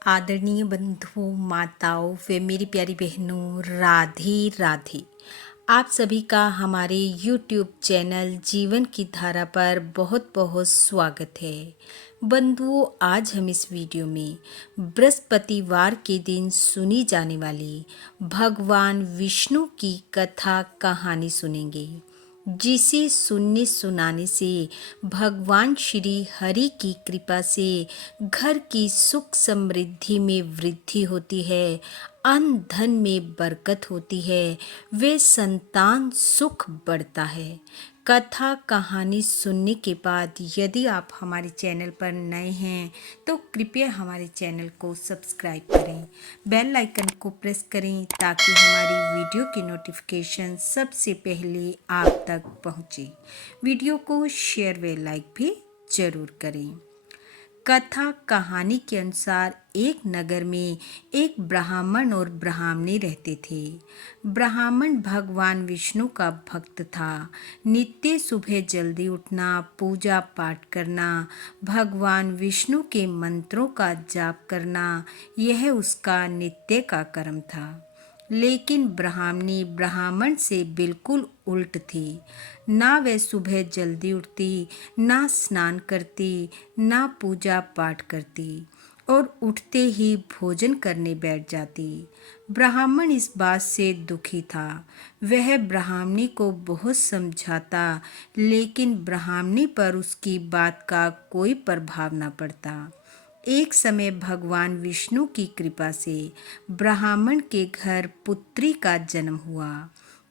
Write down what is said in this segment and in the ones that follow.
आदरणीय बंधुओं, माताओं व मेरी प्यारी बहनों, राधे राधे। आप सभी का हमारे YouTube चैनल जीवन की धारा पर बहुत बहुत स्वागत है। बंधुओं, आज हम इस वीडियो में बृहस्पतिवार के दिन सुनी जाने वाली भगवान विष्णु की कथा कहानी सुनेंगे, जिसे सुनने सुनाने से भगवान श्री हरि की कृपा से घर की सुख समृद्धि में वृद्धि होती है, अन्न धन में बरकत होती है, वे संतान सुख बढ़ता है। कथा कहानी सुनने के बाद यदि आप हमारे चैनल पर नए हैं तो कृपया हमारे चैनल को सब्सक्राइब करें, बेल आइकन को प्रेस करें ताकि हमारी वीडियो की नोटिफिकेशन सबसे पहले आप तक पहुंचे। वीडियो को शेयर व लाइक भी जरूर करें। कथा कहानी के अनुसार एक नगर में एक ब्राह्मण और ब्राह्मणी रहते थे। ब्राह्मण भगवान विष्णु का भक्त था। नित्य सुबह जल्दी उठना, पूजा पाठ करना, भगवान विष्णु के मंत्रों का जाप करना, यह उसका नित्य का कर्म था। लेकिन ब्राह्मणी ब्राह्मण से बिल्कुल उल्ट थी। ना वह सुबह जल्दी उठती, ना स्नान करती, ना पूजा पाठ करती और उठते ही भोजन करने बैठ जाती। ब्राह्मण इस बात से दुखी था। वह ब्राह्मणी को बहुत समझाता, लेकिन ब्राह्मणी पर उसकी बात का कोई प्रभाव न पड़ता। एक समय भगवान विष्णु की कृपा से ब्राह्मण के घर पुत्री का जन्म हुआ।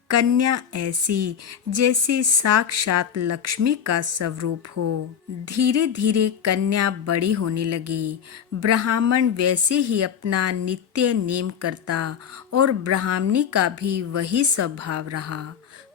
कन्या ऐसी जैसे साक्षात लक्ष्मी का स्वरूप हो। धीरे धीरे कन्या बड़ी होने लगी। ब्राह्मण वैसे ही अपना नित्य नेम करता और ब्राह्मणी का भी वही स्वभाव रहा।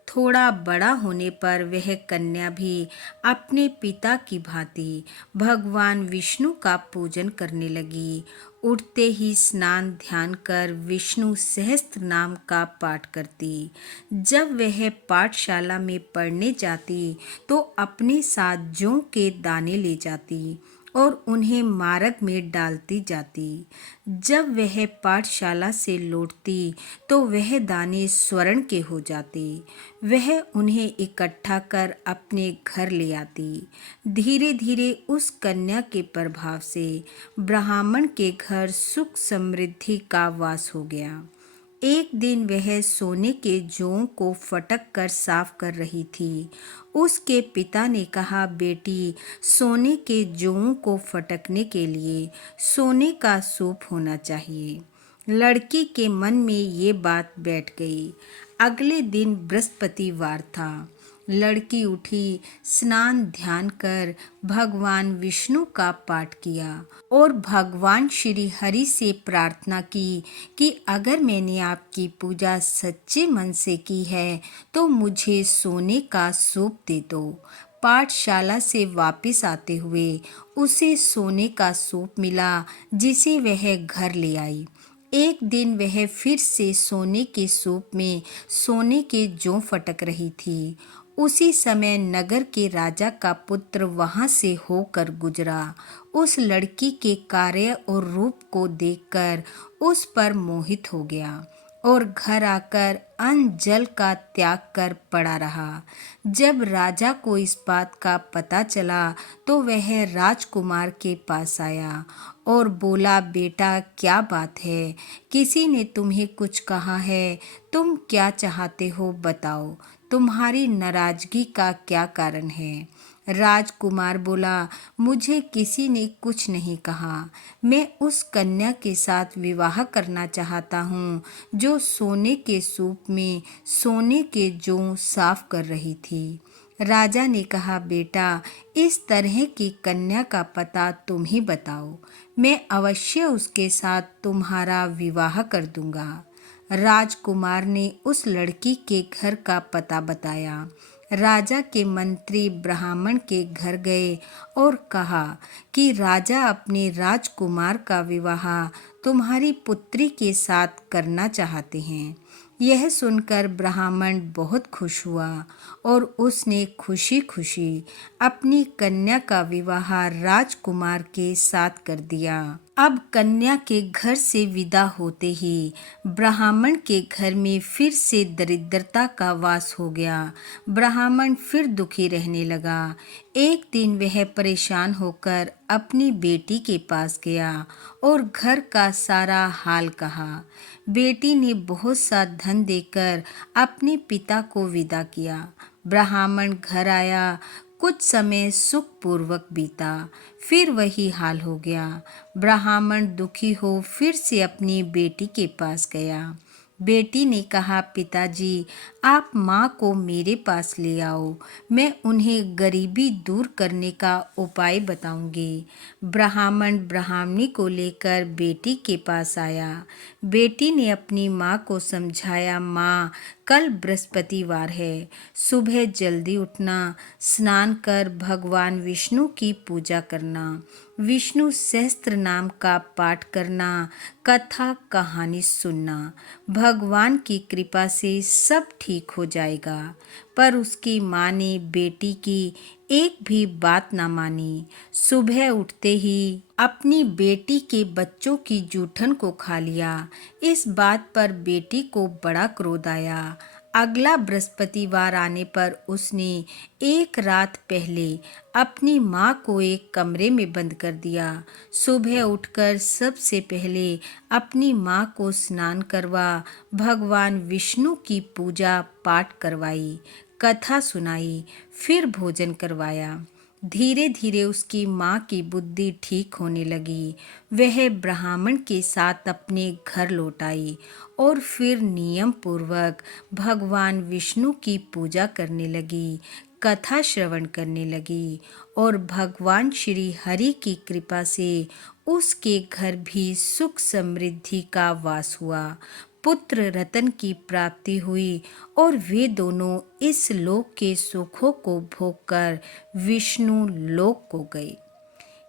थोड़ा बड़ा होने पर वह कन्या भी अपने पिता की भांति भगवान विष्णु का पूजन करने लगी। उठते ही स्नान ध्यान कर विष्णु सहस्त्र नाम का पाठ करती। जब वह पाठशाला में पढ़ने जाती तो अपने साथ जौ के दाने ले जाती और उन्हें मार्ग में डालती जाती। जब वह पाठशाला से लौटती तो वह दाने स्वर्ण के हो जाते। वह उन्हें इकट्ठा कर अपने घर ले आती। धीरे धीरे उस कन्या के प्रभाव से ब्राह्मण के घर सुख समृद्धि का वास हो गया। एक दिन वह सोने के जौ को फटक कर साफ कर रही थी। उसके पिता ने कहा, बेटी, सोने के जौ को फटकने के लिए सोने का सूप होना चाहिए। लड़की के मन में ये बात बैठ गई। अगले दिन बृहस्पतिवार था। लड़की उठी, स्नान ध्यान कर भगवान विष्णु का पाठ किया और भगवान श्री हरि से प्रार्थना की कि अगर मैंने आपकी पूजा सच्चे मन से की है तो मुझे सोने का सूप दे दो। पाठशाला से वापस आते हुए उसे सोने का सूप मिला, जिसे वह घर ले आई। एक दिन वह फिर से सोने के सूप में सोने के जौ फटक रही थी। उसी समय नगर के राजा का पुत्र वहां से होकर गुजरा। उस लड़की के कार्य और रूप को देखकर उस पर मोहित हो गया और घर आकर अन्न जल का त्याग कर पड़ा रहा। जब राजा को इस बात का पता चला तो वह राजकुमार के पास आया और बोला, बेटा, क्या बात है? किसी ने तुम्हें कुछ कहा है? तुम क्या चाहते हो, बताओ। तुम्हारी नाराजगी का क्या कारण है? राजकुमार बोला, मुझे किसी ने कुछ नहीं कहा। मैं उस कन्या के साथ विवाह करना चाहता हूँ जो सोने के सूप में सोने के जौ साफ कर रही थी। राजा ने कहा, बेटा, इस तरह की कन्या का पता तुम ही बताओ। मैं अवश्य उसके साथ तुम्हारा विवाह कर दूंगा। राजकुमार ने उस लड़की के घर का पता बताया। राजा के मंत्री ब्राह्मण के घर गए और कहा कि राजा अपने राजकुमार का विवाह तुम्हारी पुत्री के साथ करना चाहते हैं। यह सुनकर ब्राह्मण बहुत खुश हुआ और उसने खुशी खुशी अपनी कन्या का विवाह राजकुमार के साथ कर दिया। अब कन्या के घर से विदा होते ही ब्राह्मण के घर में फिर से दरिद्रता का वास हो गया। ब्राह्मण फिर दुखी रहने लगा। एक दिन वह परेशान होकर अपनी बेटी के पास गया और घर का सारा हाल कहा। बेटी ने बहुत सा धन देकर अपने पिता को विदा किया। ब्राह्मण घर आया। कुछ समय सुखपूर्वक बीता, फिर वही हाल हो गया। ब्राह्मण दुखी हो फिर से अपनी बेटी के पास गया। बेटी ने कहा, पिताजी आप माँ को मेरे पास ले आओ, मैं उन्हें गरीबी दूर करने का उपाय बताऊंगी। ब्राह्मण ब्राह्मणी को लेकर बेटी के पास आया। बेटी ने अपनी माँ को समझाया, माँ कल बृहस्पतिवार है, सुबह जल्दी उठना, स्नान कर भगवान विष्णु की पूजा करना, विष्णु सहस्त्र नाम का पाठ करना, कथा कहानी सुनना, भगवान की कृपा से सब ठीक हो जाएगा। पर उसकी माँ ने बेटी की एक भी बात ना मानी। सुबह उठते ही अपनी बेटी के बच्चों की जूठन को खा लिया। इस बात पर बेटी को बड़ा क्रोध आया। अगला बृहस्पतिवार आने पर उसने एक रात पहले अपनी माँ को एक कमरे में बंद कर दिया। सुबह उठकर सबसे पहले अपनी माँ को स्नान करवा, भगवान विष्णु की पूजा पाठ करवाई, कथा सुनाई, फिर भोजन करवाया। धीरे धीरे उसकी माँ की बुद्धि ठीक होने लगी। वह ब्राह्मण के साथ अपने घर लौट आई और फिर नियम पूर्वक भगवान विष्णु की पूजा करने लगी, कथा श्रवण करने लगी और भगवान श्री हरि की कृपा से उसके घर भी सुख समृद्धि का वास हुआ। पुत्र रतन की प्राप्ति हुई और वे दोनों इस लोक के सुखों को भोगकर विष्णु लोक को गए।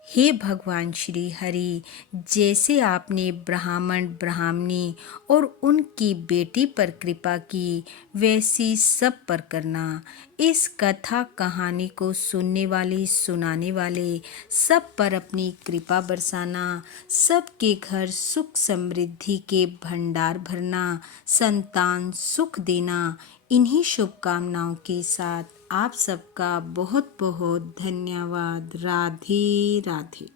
हे भगवान श्री हरि, जैसे आपने ब्राह्मण ब्राह्मणी और उनकी बेटी पर कृपा की, वैसी सब पर करना। इस कथा कहानी को सुनने वाले सुनाने वाले सब पर अपनी कृपा बरसाना, सबके घर सुख समृद्धि के भंडार भरना, संतान सुख देना। इन्हीं शुभकामनाओं के साथ आप सबका बहुत बहुत धन्यवाद। राधे राधे।